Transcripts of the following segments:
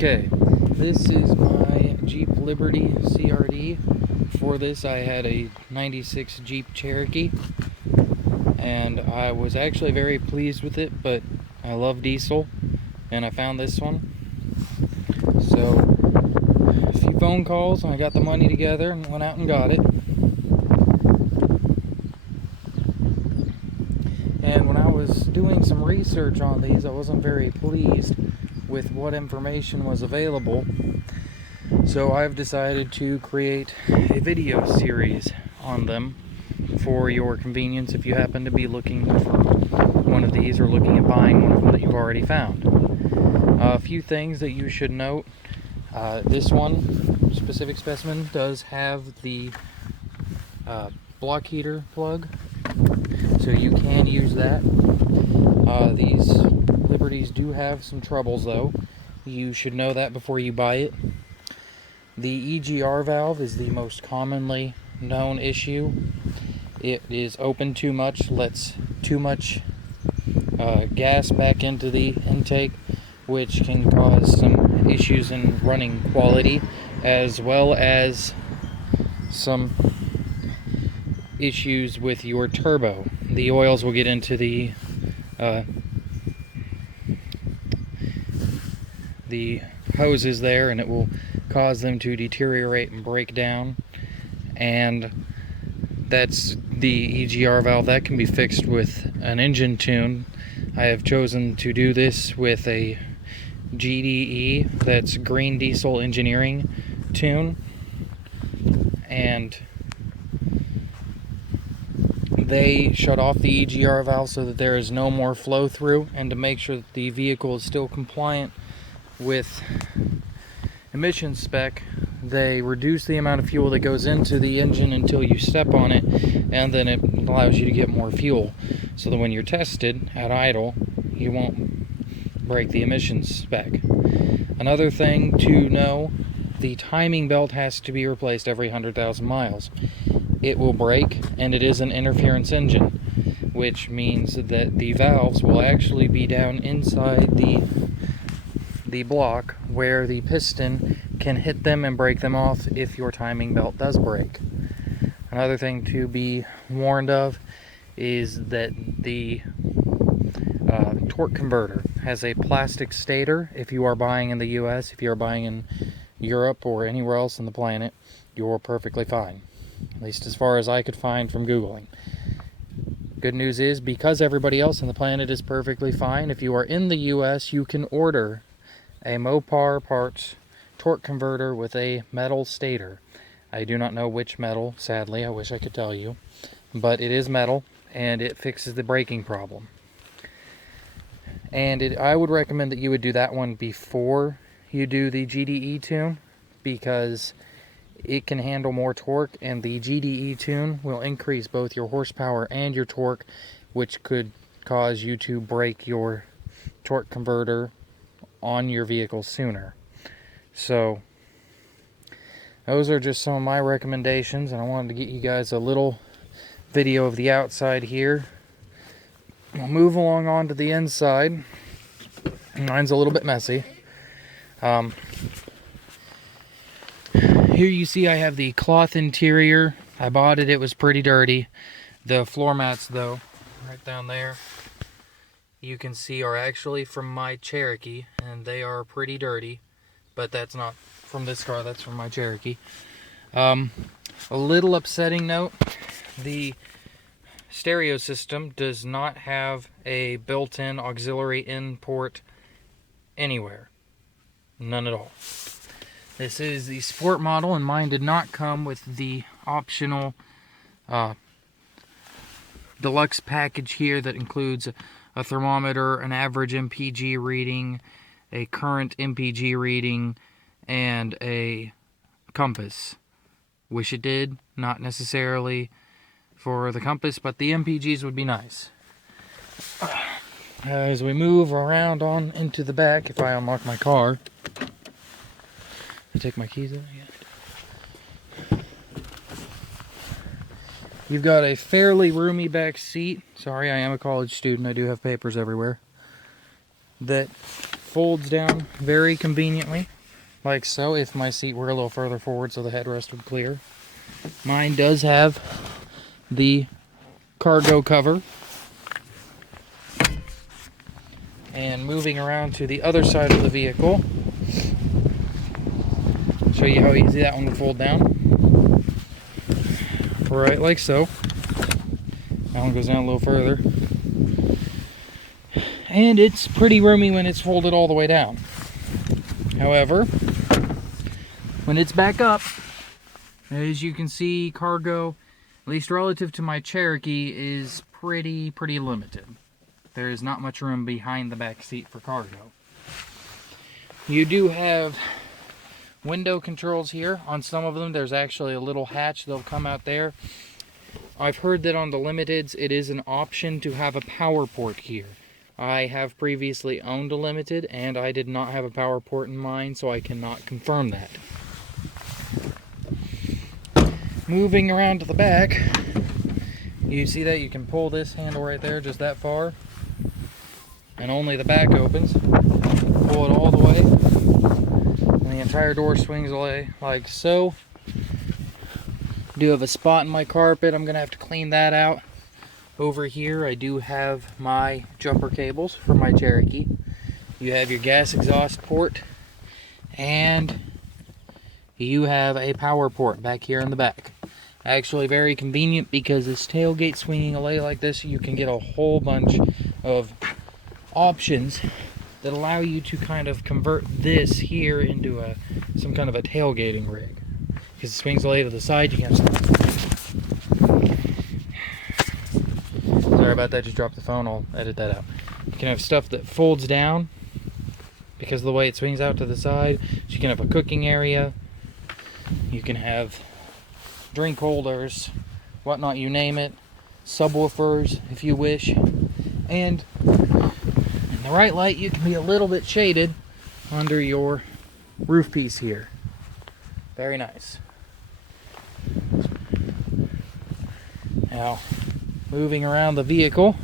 Okay, this is my Jeep Liberty CRD. Before this I had a 96 Jeep Cherokee, and I was actually very pleased with it, but I love diesel, and I found this one. So, a few phone calls, and I got the money together and went out and got it. And when I was doing some research on these, I wasn't very pleased with what information was available. So I've decided to create a video series on them for your convenience if you happen to be looking for one of these or looking at buying one of them that you've already found. A few things that you should note. This one specific specimen does have the block heater plug, so you can use that. These Liberties do have some troubles though. You should know that before you buy it. The EGR valve is the most commonly known issue. It is open too much, lets too much gas back into the intake, which can cause some issues in running quality, as well as some issues with your turbo. The oils will get into the hoses there, and it will cause them to deteriorate and break down. And that's the EGR valve. That can be fixed with an engine tune. I have chosen to do this with a GDE, that's Green Diesel Engineering tune, and they shut off the EGR valve so that there is no more flow through, and to make sure that the vehicle is still compliant with emissions spec, they reduce the amount of fuel that goes into the engine until you step on it, and then it allows you to get more fuel so that when you're tested at idle you won't break the emissions spec. Another thing to know, the timing belt has to be replaced every 100,000 miles. It will break, and it is an interference engine, which means that the valves will actually be down inside the block where the piston can hit them and break them off if your timing belt does break. Another thing to be warned of is that the torque converter has a plastic stator. If you are buying in the US, if you are buying in Europe or anywhere else on the planet, you're perfectly fine, at least as far as I could find from Googling. Good news is, because everybody else on the planet is perfectly fine, if you are in the US, you can order a Mopar Parts torque converter with a metal stator. I do not know which metal, sadly. I wish I could tell you, but it is metal, and it fixes the braking problem. And I would recommend that you would do that one before you do the GDE tune, because it can handle more torque, and the GDE tune will increase both your horsepower and your torque, which could cause you to break your torque converter on your vehicle sooner. So those are just some of my recommendations, and I wanted to get you guys a little video of the outside here. We'll move along on to the inside. Mine's a little bit messy. Here you see I have the cloth interior. I bought it, it was pretty dirty. The floor mats though, right down there, you can see are actually from my Cherokee, and they are pretty dirty, but that's not from this car, that's from my Cherokee. A little upsetting note, the stereo system does not have a built-in auxiliary in port anywhere. None at all. This is the Sport model, and mine did not come with the optional deluxe package here that includes a thermometer, an average MPG reading, a current MPG reading, and a compass. Wish it did, not necessarily for the compass, but the MPGs would be nice. As we move around on into the back, if I unlock my car, I take my keys out again. You've got a fairly roomy back seat. Sorry, I am a college student. I do have papers everywhere. That folds down very conveniently, like so, if my seat were a little further forward so the headrest would clear. Mine does have the cargo cover. And moving around to the other side of the vehicle, show you how easy that one would fold down. Right, like so. That one goes down a little further. And it's pretty roomy when it's folded all the way down. However, when it's back up, as you can see, cargo, at least relative to my Cherokee, is pretty limited. There is not much room behind the back seat for cargo. You do have window controls here. On some of them, there's actually a little hatch. They'll come out there. I've heard that on the Limiteds, it is an option to have a power port here. I have previously owned a Limited, and I did not have a power port in mine, so I cannot confirm that. Moving around to the back, you see that you can pull this handle right there just that far, and only the back opens. Pull it all the way, and the entire door swings away like so. I do have a spot in my carpet. I'm gonna have to clean that out. Over here I do have my jumper cables for my Cherokee. You have your gas exhaust port, and you have a power port back here in the back. Actually very convenient, because this tailgate swinging away like this, you can get a whole bunch of options that allow you to kind of convert this here into some kind of a tailgating rig. Because it swings away to the side, you can sorry about that, just dropped the phone, I'll edit that out. You can have stuff that folds down because of the way it swings out to the side. So you can have a cooking area, you can have drink holders, whatnot, you name it, subwoofers if you wish, and in the right light you can be a little bit shaded under your roof piece here. Very nice. Now, moving around the vehicle,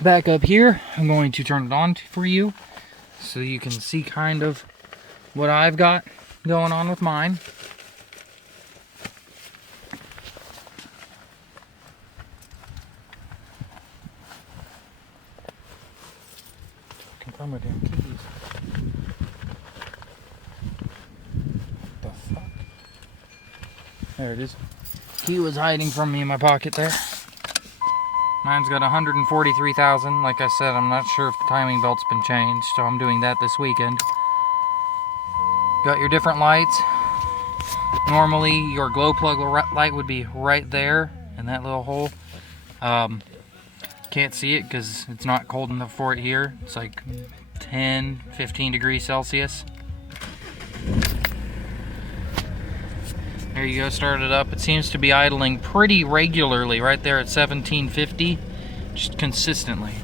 back up here, I'm going to turn it on for you so you can see kind of what I've got going on with mine. Confirm my damn keys. What the fuck? There it is. Key was hiding from me in my pocket there. Mine's got 143,000. Like I said, I'm not sure if the timing belt's been changed, so I'm doing that this weekend. Got your different lights. Normally, your glow plug light would be right there in that little hole. Can't see it because it's not cold enough for it here. It's like 10, 15 degrees Celsius. There you go, start it up. It seems to be idling pretty regularly right there at 1750, just consistently.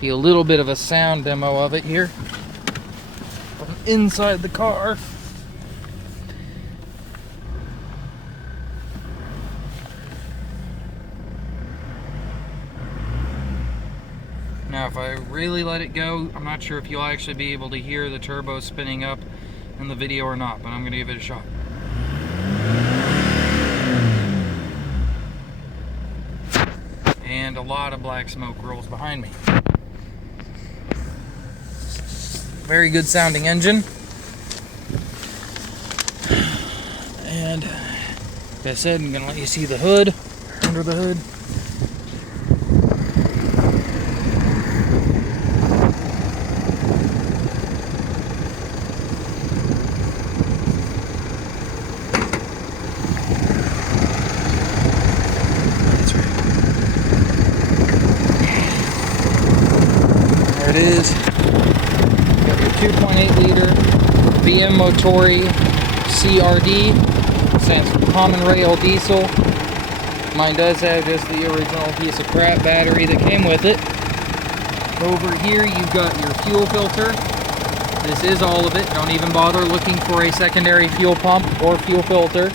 Be a little bit of a sound demo of it here from inside the car. Now if I really let it go, I'm not sure if you'll actually be able to hear the turbo spinning up in the video or not, but I'm going to give it a shot. And a lot of black smoke rolls behind me. Very good sounding engine. And like I said, I'm going to let you see the hood, under the hood. There it is. Got your 2.8 liter VM Motori CRD. Stands for Common Rail Diesel. Mine does have just the original piece of crap battery that came with it. Over here you've got your fuel filter. This is all of it. Don't even bother looking for a secondary fuel pump or fuel filter.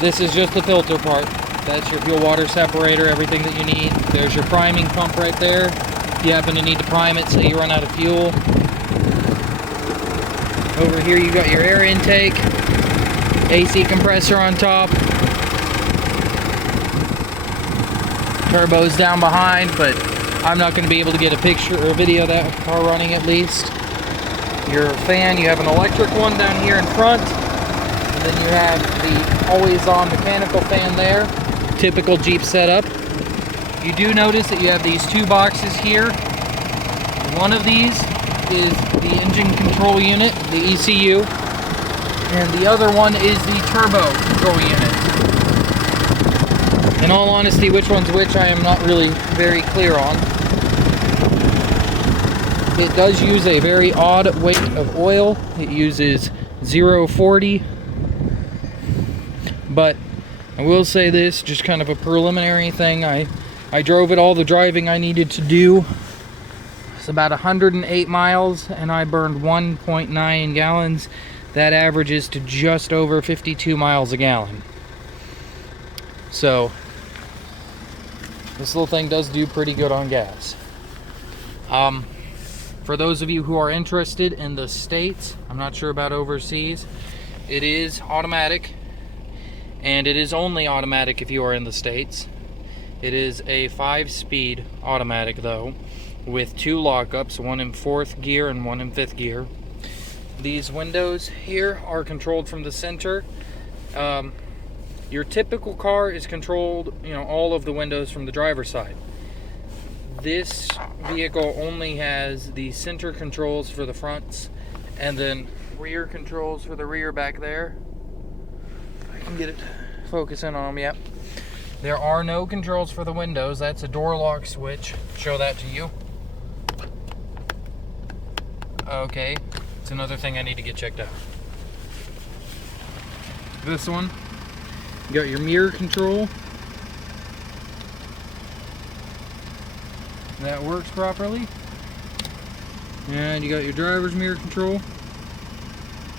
This is just the filter part. That's your fuel water separator, everything that you need. There's your priming pump right there. If you happen to need to prime it, say you run out of fuel. Over here you got your air intake, AC compressor on top. Turbo's down behind, but I'm not going to be able to get a picture or a video of that car running at least. Your fan, you have an electric one down here in front. And then you have the always-on mechanical fan there. Typical Jeep setup. You do notice that you have these two boxes here. One of these is the engine control unit, the ECU. And the other one is the turbo control unit. In all honesty, which one's which, I am not really very clear on. It does use a very odd weight of oil. It uses 0.40. But I will say this, just kind of a preliminary thing. I drove it all the driving I needed to do. It's about 108 miles, and I burned 1.9 gallons. That averages to just over 52 miles a gallon. So this little thing does do pretty good on gas. For those of you who are interested in the States, I'm not sure about overseas, it is automatic, and it is only automatic if you are in the States. It is a 5-speed automatic though, with 2 lockups, one in 4th gear and one in 5th gear. These windows here are controlled from the center. Your typical car is controlled, all of the windows from the driver's side. This vehicle only has the center controls for the fronts, and then rear controls for the rear back there. I can get it focusing on them, yep. There are no controls for the windows. That's a door lock switch. Show that to you. Okay, it's another thing I need to get checked out. This one, you got your mirror control. That works properly. And you got your driver's mirror control.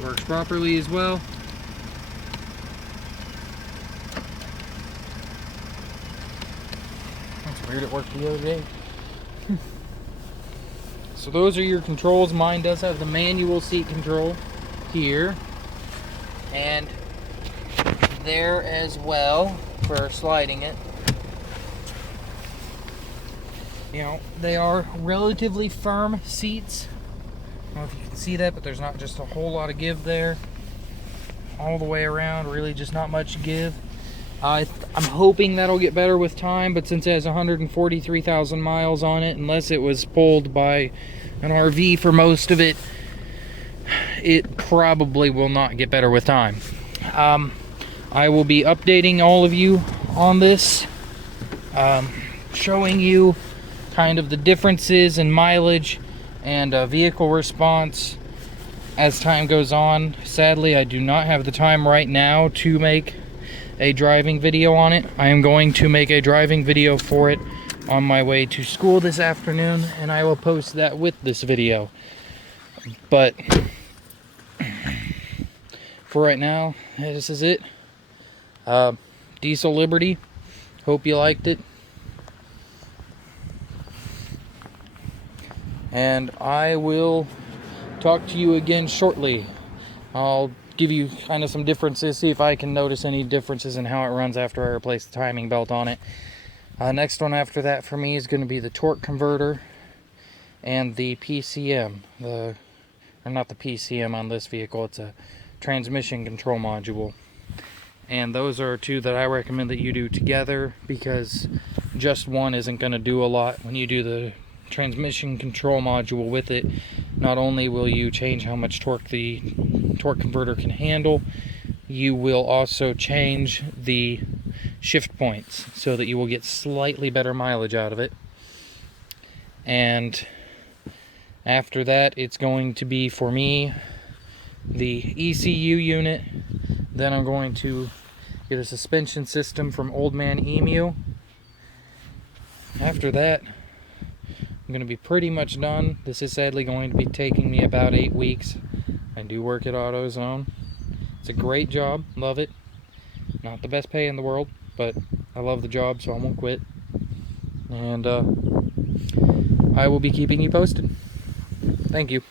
Works properly as well. That's weird, it worked the other day. So those are your controls. Mine does have the manual seat control here and there as well for sliding it. They are relatively firm seats. I don't know if you can see that, but there's not just a whole lot of give there. All the way around, really just not much give. I'm hoping that'll get better with time, but since it has 143,000 miles on it, unless it was pulled by an RV for most of it, it probably will not get better with time. I will be updating all of you on this, showing you kind of the differences in mileage and vehicle response as time goes on. Sadly, I do not have the time right now to make a driving video on it. I am going to make a driving video for it on my way to school this afternoon, and I will post that with this video. But for right now, this is it. Diesel Liberty. Hope you liked it. And I will talk to you again shortly. I'll give you kind of some differences, see if I can notice any differences in how it runs after I replace the timing belt on it. Next one after that for me is going to be the torque converter and the PCM. Or not the PCM on this vehicle, it's a transmission control module. And those are two that I recommend that you do together, because just one isn't going to do a lot. When you do the transmission control module with it, not only will you change how much torque the torque converter can handle, you will also change the shift points so that you will get slightly better mileage out of it. And after that, it's going to be, for me, the ECU unit. Then I'm going to get a suspension system from Old Man Emu. After that, I'm going to be pretty much done. This is sadly going to be taking me about 8 weeks. I do work at AutoZone. It's a great job, love it. Not the best pay in the world, but I love the job, so I won't quit. And I will be keeping you posted. Thank you.